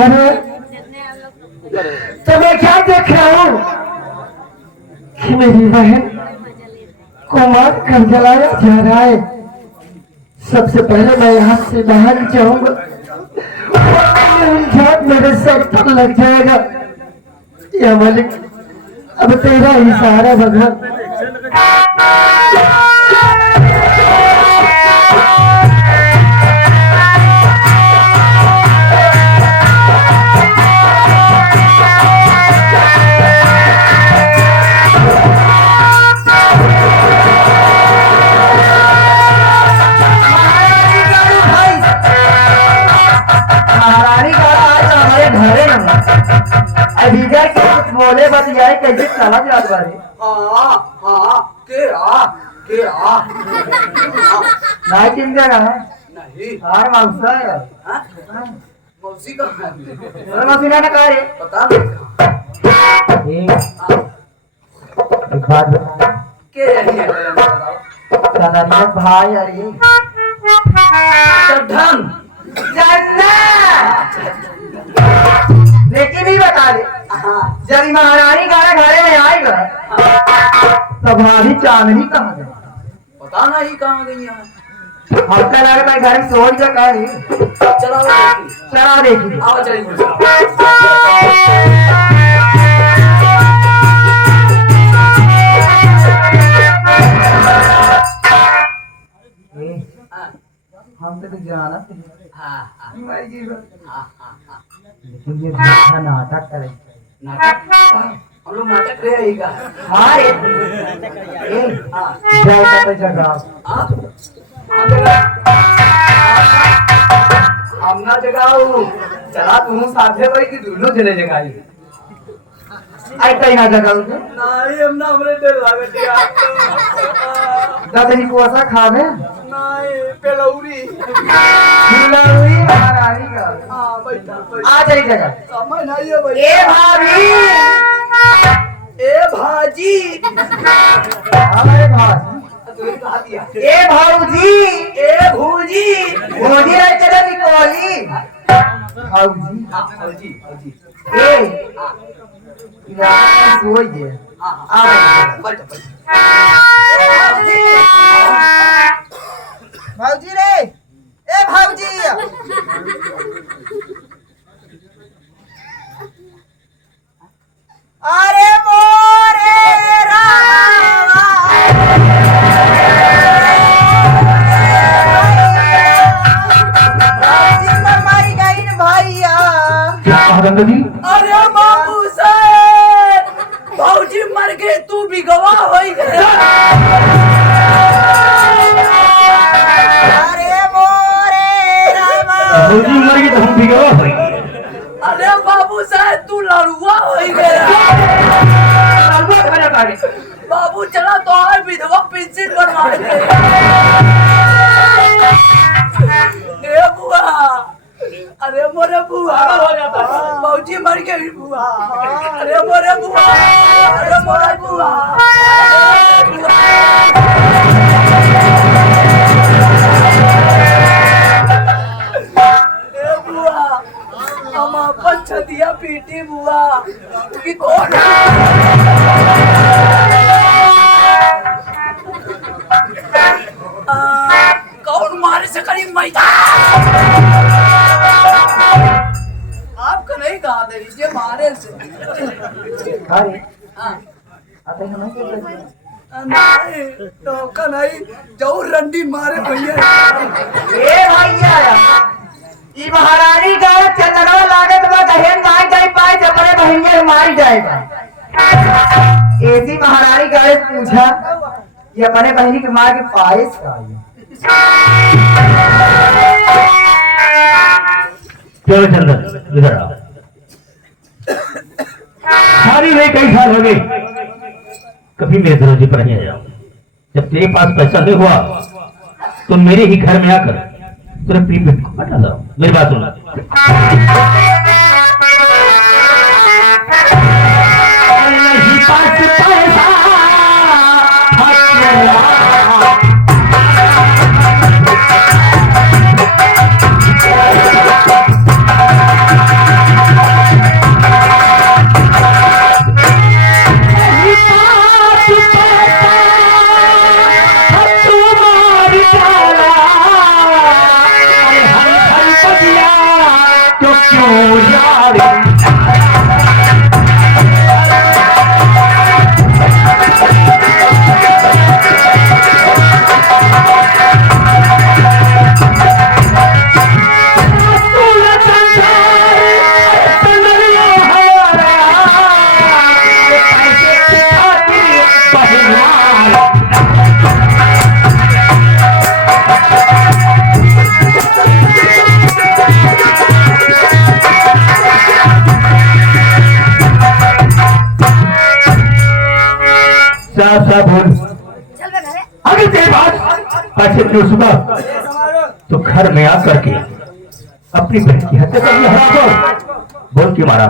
घर है तो मैं क्या देख रहा हूँ कि मेरी बहन को मार कर जलाया जा रहा है। सबसे पहले मैं यहाँ से बाहर जाऊंगा, मेरे सर पर लग जाएगा। या मालिक अब तेरा ही सहारा भगवान। बोले बस यार कैसे चला जात बारे नहीं चिंता ना नहीं हार मौसा है मौसी का मौसी ना कहा रे पता एक बात के रही है बताओ भाई यार ये ढंग जानना लेकिन ही बता दे जब महारानी गाना घरे में आएगा तब भाभी चांदनी कहाँ गई पता नहीं कहाँ गई है। हफ्ता लगा मैं घर में सोच जा कह रही चला देखी आओ चलिए हम तो जाना लेकिन ये नाटक करे नाटक हम लोग नाटक रहेगा हाँ जय जगह हम ना जगाओ चला तुम साथे भाई की दोनों जने जगाई आई कहीं ना जगाओ नहीं हम ना हमरे डर लागत यार दादी को ऐसा खावे नहीं पेलौरी महारानी का हां बैठा आ जाई जगह समय नहीं है भाई ए भाभी ए भाजी अरे भाजी ए भाऊजी ए भूजी भूजी रे चला निकोली भाऊजी हां भाऊजी भाऊजी ए यार सोई है आ बैठ भाऊजी रे ए भाऊजी अरे मोरे रामा भाऊजी तो मर गई न भैया क्या जी अरे बाबू साहब भाऊजी मर गए तू भी गवाह हो गया भौजी मर गई तो हम भी गवा हो गए। अरे बाबू साहब तू लड़ुआ हो गया लड़ुआ खाना खाने बाबू चला तो आए विधवा पेंशन बनवा दे ए बुआ अरे मोरे बुआ हो जाता भौजी मर गई बुआ अरे मोरे बुआ अरे मोरे बुआ हम अपन छतिया पीटी बुआ कि कौन कौन मारे से करीब मैदा आपका नहीं कहा दे लीजिए मारे से नहीं तो नहीं जो रंडी मारे भैया ए भैया ई महारानी का चंदनवा लागत बा दहेन मार जाई पाए जबरे बहिनिया मार जाएगा ऐसी महारानी का पूछा ये अपने बहनी के मार के पाए चलो चंदन इधर आओ सारी वे कई साल हो गए कभी मेरे दरवाजे पर नहीं आया जब तेरे पास पैसा नहीं हुआ तो मेरे ही घर में आकर तेरे प्रीपेड को हटा दो मेरी बात सुन साफ साफ बोल, अगर तेरे पास अच्छे नहीं सुबह तो घर में आकर के अपनी बहन की हत्या कर दिया हराम, बोल क्यों मारा?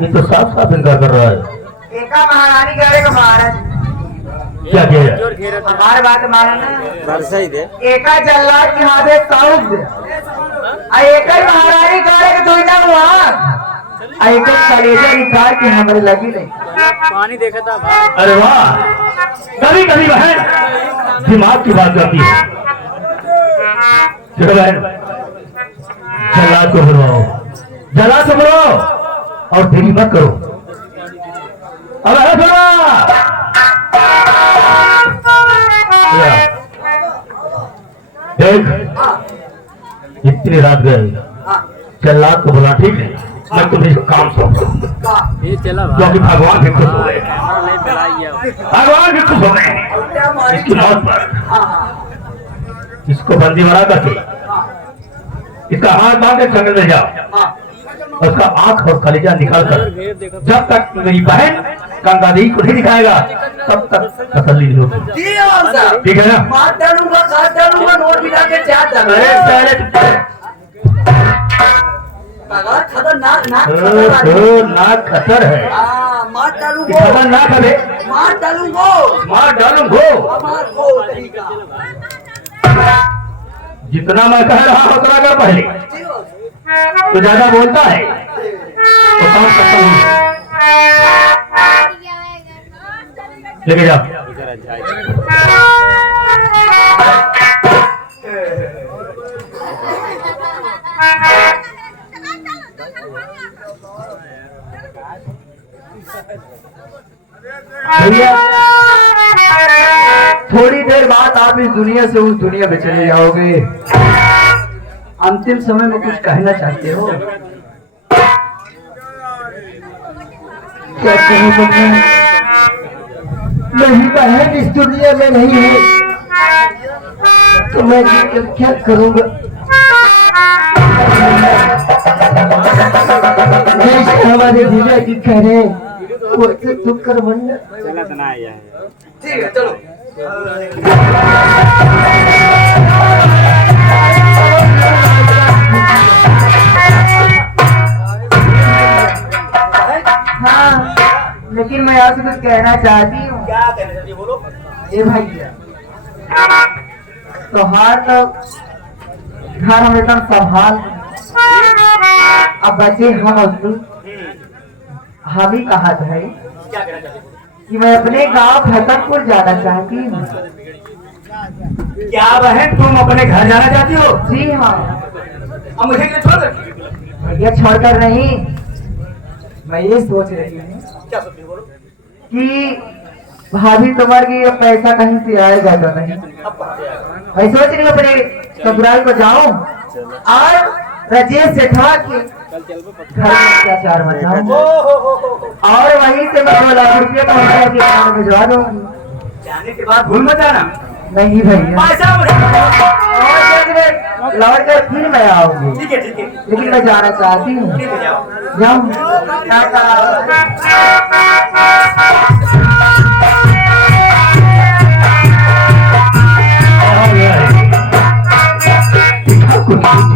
ये तो साफ साफ इनकार कर रहा है। एका महारानी करे का महाराज क्या किया? हमारे बात मानना एका जल्लाद के हाथ में साउथ एक ही महारानी करे के दुईटा हुआ एक कलेजा निकाल के हमारे लगी नहीं पानी देखा था। अरे वाह, कभी कभी बहन दिमाग की बात करती है। चलो बहन, जल्लाद को बुलवाओ, जल्लाद को बुलाओ और देरी मत करो। अब है देख, इतनी रात गए, जल्लाद को बुला, ठीक है? मैं तुम्हें काम सौंपता हूं ये चला क्योंकि भगवान भी खुश हो गए, भाई। भगवान भी खुश हो गए इसकी मौत पर। इसको बंदी बना करके इसका हाथ बांध के जंगल में जाओ, उसका आंख और कलेजा निकाल कर जब तक मेरी बहन गंगा देवी को नहीं दिखाएगा तब तक तसल्ली नहीं होगी, ठीक है ना? मार डालूंगा, काट डालूंगा, नोट बिठा के चाट खतरनाक नाक खतर है, मार डालूंगा, खतरनाक है, मार डालूंगा, मार डालूंगो। जितना मैं कह रहा हूं उतना कर पहले, तो ज्यादा बोलता है तो काम करता हूँ। लेके जाओ। भैया थोड़ी देर बाद आप इस दुनिया से उस दुनिया में चले जाओगे। अंतिम समय में कुछ कहना चाहते हो? क्या कहूँ मैं? मेरी बहन इस दुनिया में नहीं है तो मैं क्या करूँगा? हमारे भैया की कह रहे वो तुम कर बनना। ठीक है चलो। हाँ, लेकिन मैं आपसे कुछ कहना चाहती हूँ। क्या कहना चाहती बोलो? ये भैया तो हार तो घर हम एकदम संभाल। अब बचे हम उसमें हम ही कहा है क्या कहना चाहते हो? कि मैं अपने गांव फतेहपुर जाना चाहती हूँ। क्या बहन तुम अपने घर जाना चाहती हो? जी हाँ। अब मुझे ये छोड़ दो। भैया छोड़कर नहीं, मैं ये सोच रही हूँ क्या सोचती हो? बोलो। कि भाभी तुम्हारे ये पैसा कहीं से आएगा तो नहीं। अब कहाँ से आएगा? मैं सोच रही हूँ अपने ससुराल को जाऊं और राजेश सेठा के घर में अत्याचार मचाऊं और वहीं से मैं 2 लाख रुपये तो उनके अकाउंट में भिजवा दूंगी। जाने के बाद भूल मत जाना। नहीं भैया, पैसा मुझे और जब लौट कर फिर मैं आऊंगी, ठीक है लेकिन मैं जाना चाहती हूँ। ठीक है जाओ। जाऊं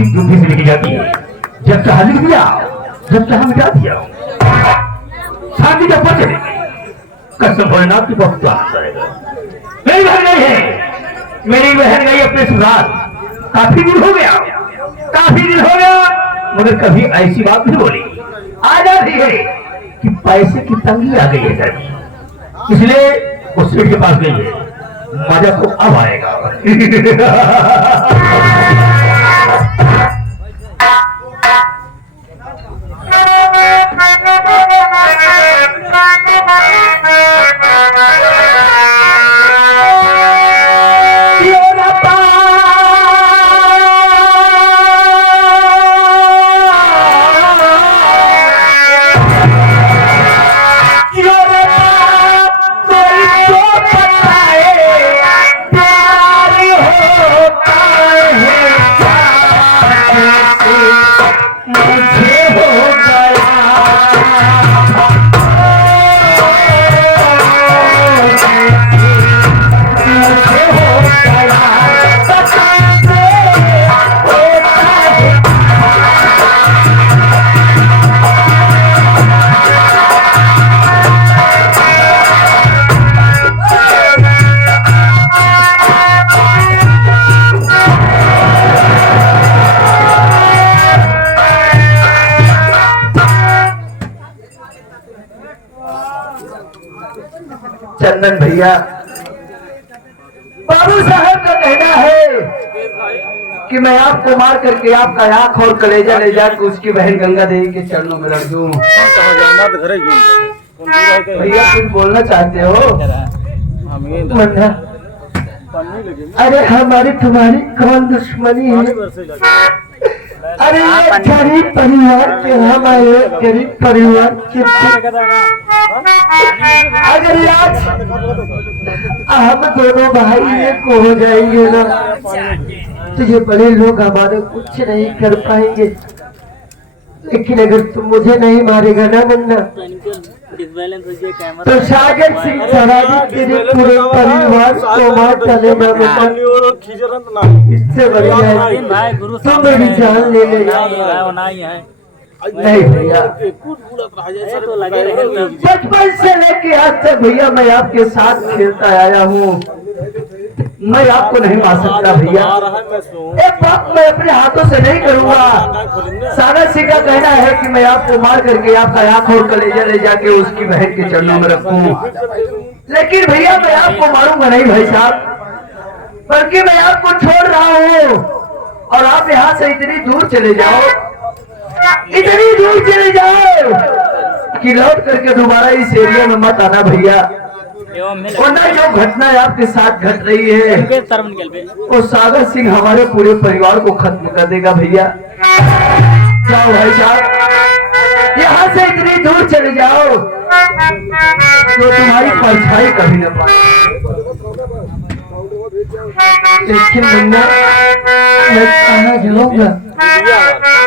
दूधी से लेके जाती है। जब चाह लिख दिया, जब चाह मिटा दिया। शादी जब बचे कसम भोलेनाथ की बहुत आनंद आएगा। मेरी बहन गई है, मेरी बहन गई अपने ससुराल। काफी दिन हो गया, काफी दिन हो गया, मगर कभी ऐसी बात नहीं बोली। आ जाती है कि पैसे की तंगी आ गई है घर में, इसलिए उस सेठ के पास गई है। मजा तो अब आएगा। चंदन भैया, बाबू साहब का कहना है कि मैं आपको मार करके आपका आंख और कलेजा ले जाकर उसकी बहन गंगा देवी के चरणों में रख दूं। भैया कुछ बोलना चाहते हो? मन्ना, अरे हमारी तुम्हारी कौन दुश्मनी है? अरे ये गरीब परिवार के, हमारे गरीब परिवार के, अगर आज हम दोनों भाई एक हो जाएंगे ना तो ये बड़े लोग हमारे कुछ नहीं कर पाएंगे। लेकिन अगर तुम मुझे नहीं मारेगा ना मन्ना, तो सागर सिंह सराजी तेरे पूरे परिवार को मार डालेगा बेटा। इससे बढ़िया तुम मेरी जान ले लेगा। नहीं भैया, बचपन से लेके आज तक भैया मैं आपके साथ खेलता आया हूँ। मैं आपको नहीं मार सकता भैया, एक बात मैं अपने हाथों से नहीं करूंगा। सागर सिंह का कहना है कि मैं आपको मार करके आपका आंख और कलेजा ले जाके उसकी बहन के चरणों में रखूं। लेकिन भैया मैं आपको मारूंगा नहीं भाई साहब, बल्कि मैं आपको छोड़ रहा हूँ और आप यहाँ से इतनी दूर चले जाओ, इतनी दूर चले जाओ कि लौट करके दोबारा इस एरिया में मत आना भैया। वरना जो घटना आपके साथ घट रही है वो सागर सिंह हमारे पूरे परिवार को खत्म कर देगा भैया। जाओ भाई साहब, यहाँ से इतनी दूर चले जाओ जो तुम्हारी परछाई कभी न पाए। लेकिन मैं कहाँ जाऊंगा?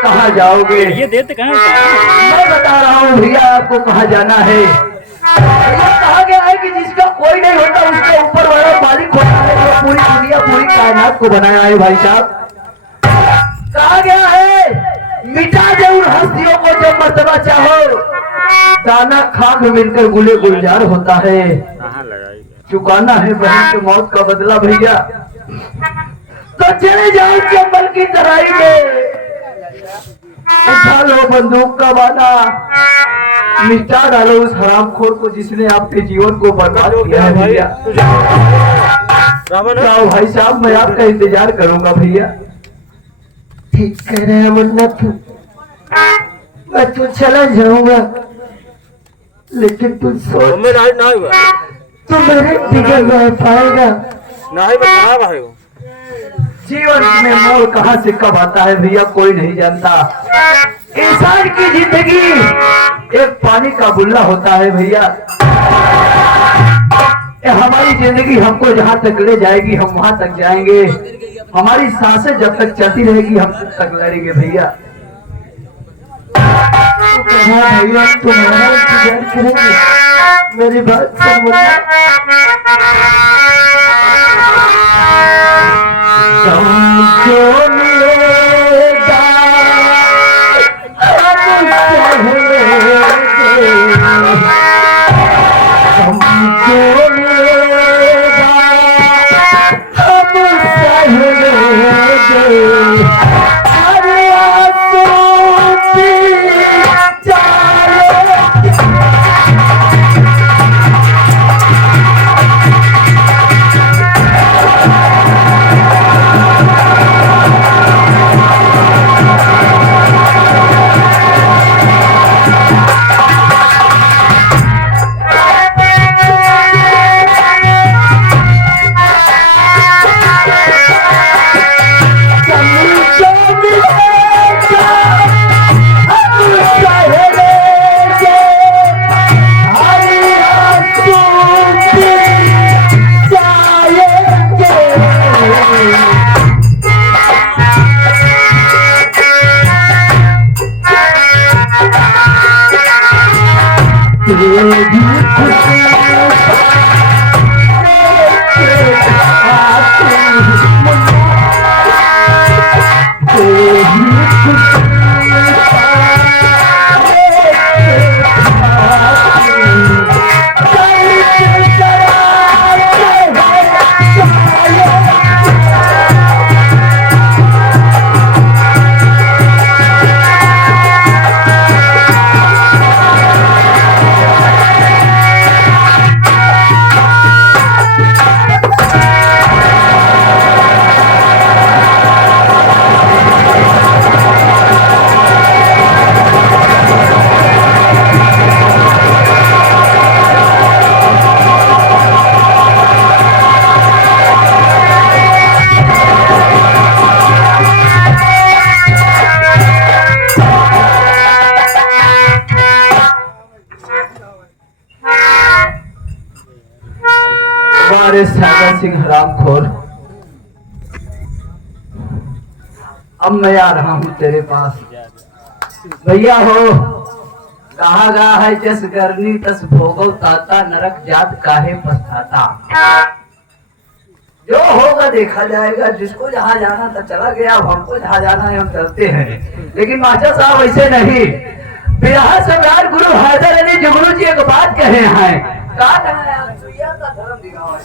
कहाँ जाओगे? ये देते कहाँ? मैं बता रहा हूँ भैया आपको कहाँ जाना है। कहा गया है कि जिसका कोई नहीं होता उसके ऊपर वाला मालिक होता है, जो पूरी दुनिया पूरी कायनात को बनाया है भाई साहब। कहा गया है मिटा दे उन हस्तियों को जब मर्तबा चाहो, दाना खाक मिलकर गुले गुलजार होता है। चुकाना है बहन की मौत का बदला भैया। तो चले जाओ चंबल की तराई में, उठा लो बंदूक का बाना, मिटा डालो उस हरामखोर को जिसने आपके जीवन को बर्बाद किया है भैया। जाओ भाई साहब, मैं आपका इंतजार करूंगा भैया। ठीक कह रहे हैं मुन्ना, मैं तो चला जाऊंगा, लेकिन तू सोच तो मेरे बिगड़ रह पाएगा। जीवन में मोड़ कहाँ से कब आता है भैया, कोई नहीं जानता। इंसान की जिंदगी एक पानी का बुल्ला होता है भैया। हमारी जिंदगी हमको जहाँ तक ले जाएगी हम वहां तक जाएंगे, हमारी सांसें जब तक चलती रहेगी हम तब तक लड़ेंगे भैया। भैया तुम्हारा इंतजार करेंगे, मेरी बात सुन। जो मिलेगा सागर सिंह हरामखोर, अब मैं आ रहा हूँ तेरे पास भैया। हो कहा गा है जस करनी तस भोगो ताता, नरक जात काहे पछताता। जो होगा देखा जाएगा, जिसको जहाँ जाना था चला गया, अब हमको जहाँ जाना है हम चलते हैं। लेकिन मास्टर साहब ऐसे नहीं, बिहार सरदार गुरु हैदर अली जुगनू जी एक बात कहे हैं, कहा धर्म दिखाओ।